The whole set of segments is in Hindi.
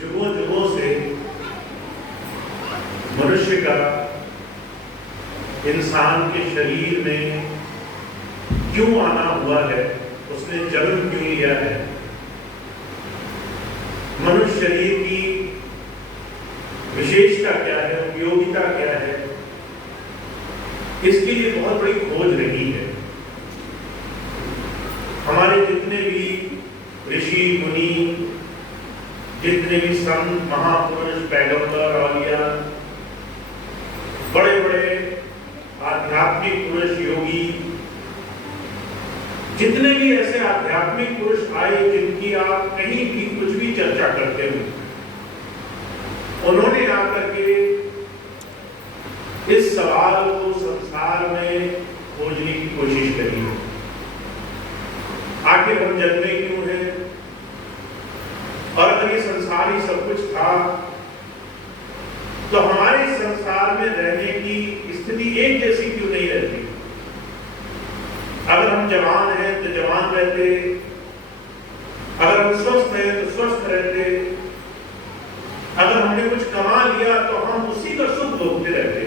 जुगों जुगों से मनुष्य का इंसान के शरीर में क्यों आना हुआ है, उसने जन्म क्यों लिया है, मनुष्य शरीर की विशेषता क्या है, उपयोगिता क्या है, इसके लिए बहुत बड़ी खोज रही है। हमारे जितने भी ऋषि मुनि, जितने भी संत महापुरुष, पैगंबर, औलिया, बड़े बड़े आध्यात्मिक पुरुष, योगी, जितने भी ऐसे आध्यात्मिक पुरुष आए जिनकी आप कहीं भी कुछ भी चर्चा करते हो, उन्होंने आकर के इस सवाल को संसार में खोजने की कोशिश करी है। आखिर हम जन्मे क्यों हैं, और अगर ये संसार ही सब कुछ था तो हमारे संसार में रहने की स्थिति एक जैसी क्यों नहीं रहती। अगर हम जवान हैं तो जवान रहते, अगर हम स्वस्थ हैं तो स्वस्थ रहते, अगर हमने कुछ कमा लिया तो हम उसी का सुख भोगते रहते।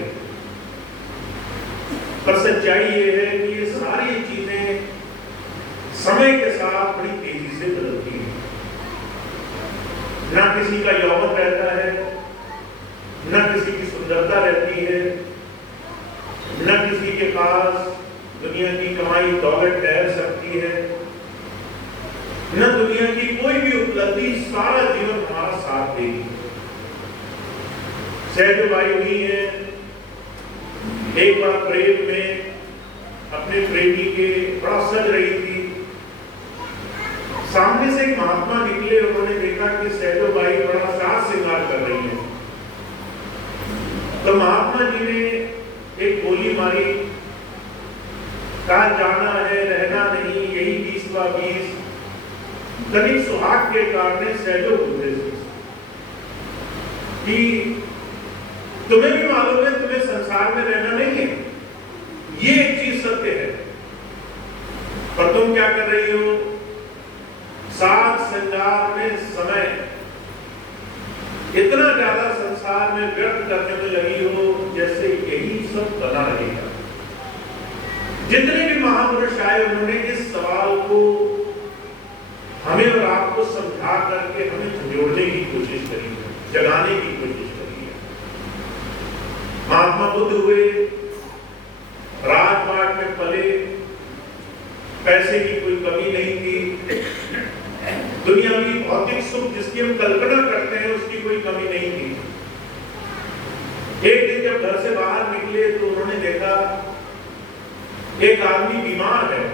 पर सच्चाई ये है कि ये सारी चीजें समय के साथ बड़ी तेजी से बदलती हैं। ना किसी का यौवन रहता है, न किसी की सुंदरता रहती है, न किसी के पास दुनिया की कमाई दौलत ठहर सकती है, न दुनिया की कोई भी उपलब्धि सारा जीवन हमारा साथ देगी। सहजबाई हुई है, एक बार प्रेम में अपने प्रेमी के बड़ा सज रही थी, सामने से एक महात्मा निकले, उन्होंने देखा कि सहजबाई बड़ा साज श्रृंगार कर रही है। तो महात्मा जी ने एक गोली मारी, कहा जाना है रहना नहीं, यही 20/20, तनिक सुहाग के काटने सहजो बुद्धे कि तुम्हें भी मालूम है तुम्हें संसार में रहना नहीं है, ये एक चीज सत्य है, पर तुम क्या कर रही हो, साज श्रृंगार में समय इतना ज्यादा संसार में व्यर्थ करने में लगी हो जैसे यही सब बना रहेगा। जितने भी महापुरुष आए उन्होंने इस सवाल को हमें और आपको समझा करके हमें जोड़ने की कोशिश करी है, जगाने की कोशिश करी है। महात्मा बुद्ध हुए, राजपाट में पले, पैसे की कोई कमी नहीं थी, दुनियावी भौतिक सुख जिसकी हम कल्पना करते हैं उसकी कोई कमी नहीं थी। एक दिन जब घर से बाहर निकले तो उन्होंने देखा एक आदमी बीमार है,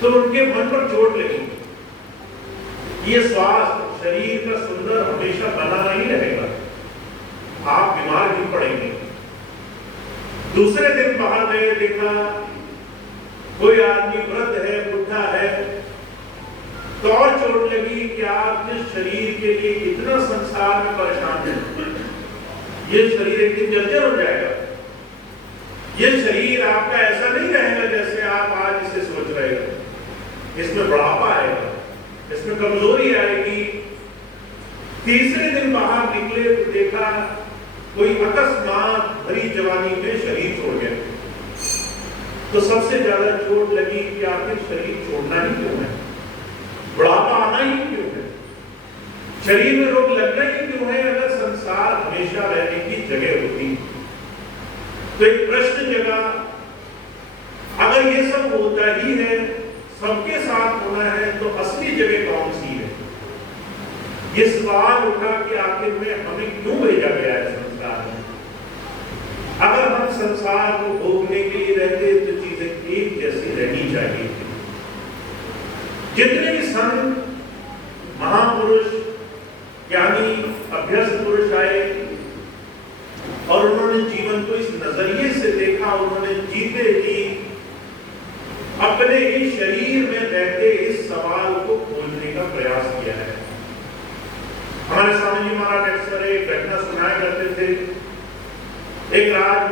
तो उनके मन पर चोट लगी। ये स्वास्थ्य शरीर का सुंदर हमेशा बना नहीं रहेगा, आप बीमार भी पड़ेंगे। दूसरे दिन बाहर गए, देखा कोई आदमी वृद्ध है, बुढ़ा है, तो और चोट लगी कि आप जिस शरीर के लिए इतना संसार में परेशान हैं, ये शरीर एक दिन जर्जर हो जाएगा। ये शरीर आपका ऐसा नहीं रहेगा जैसे आप आज इसे सोच रहे हो। इसमें बुढ़ापा आएगा, इसमें कमजोरी आएगी। तीसरे दिन बाहर निकले तो देखा कोई अकस्मात भरी जवानी में शरीर छोड़ गया। तो सबसे ज्यादा चोट लगी कि आखिर शरीर छोड़ना ही क्यों है, बुढ़ापा आना ही क्यों है, शरीर में रोग लगना ही क्यों है, अगर संसार हमेशा रहने की जगह होती। तो एक प्रश्न जगा, अगर ये सब होता ही है, सबके साथ होना है, तो असली जगह कौन सी है। ये सवाल उठा कि आखिर में हमें क्यों भेजा गया है संसार में। अगर हम संसार को भोगने के लिए रहते तो चीजें एक जैसी रहनी चाहिए। जितने भी संत महापुरुष ज्ञानी अभ्यस्त पुरुष आए और उन्होंने जीवन को इस नजरिए से देखा, उन्होंने जीते जी अपने इस शरीर में रहते इस सवाल को खोजने का प्रयास किया है। हमारे स्वामी जी महाराज अक्सर एक घटना सुनाया करते थे। एक रात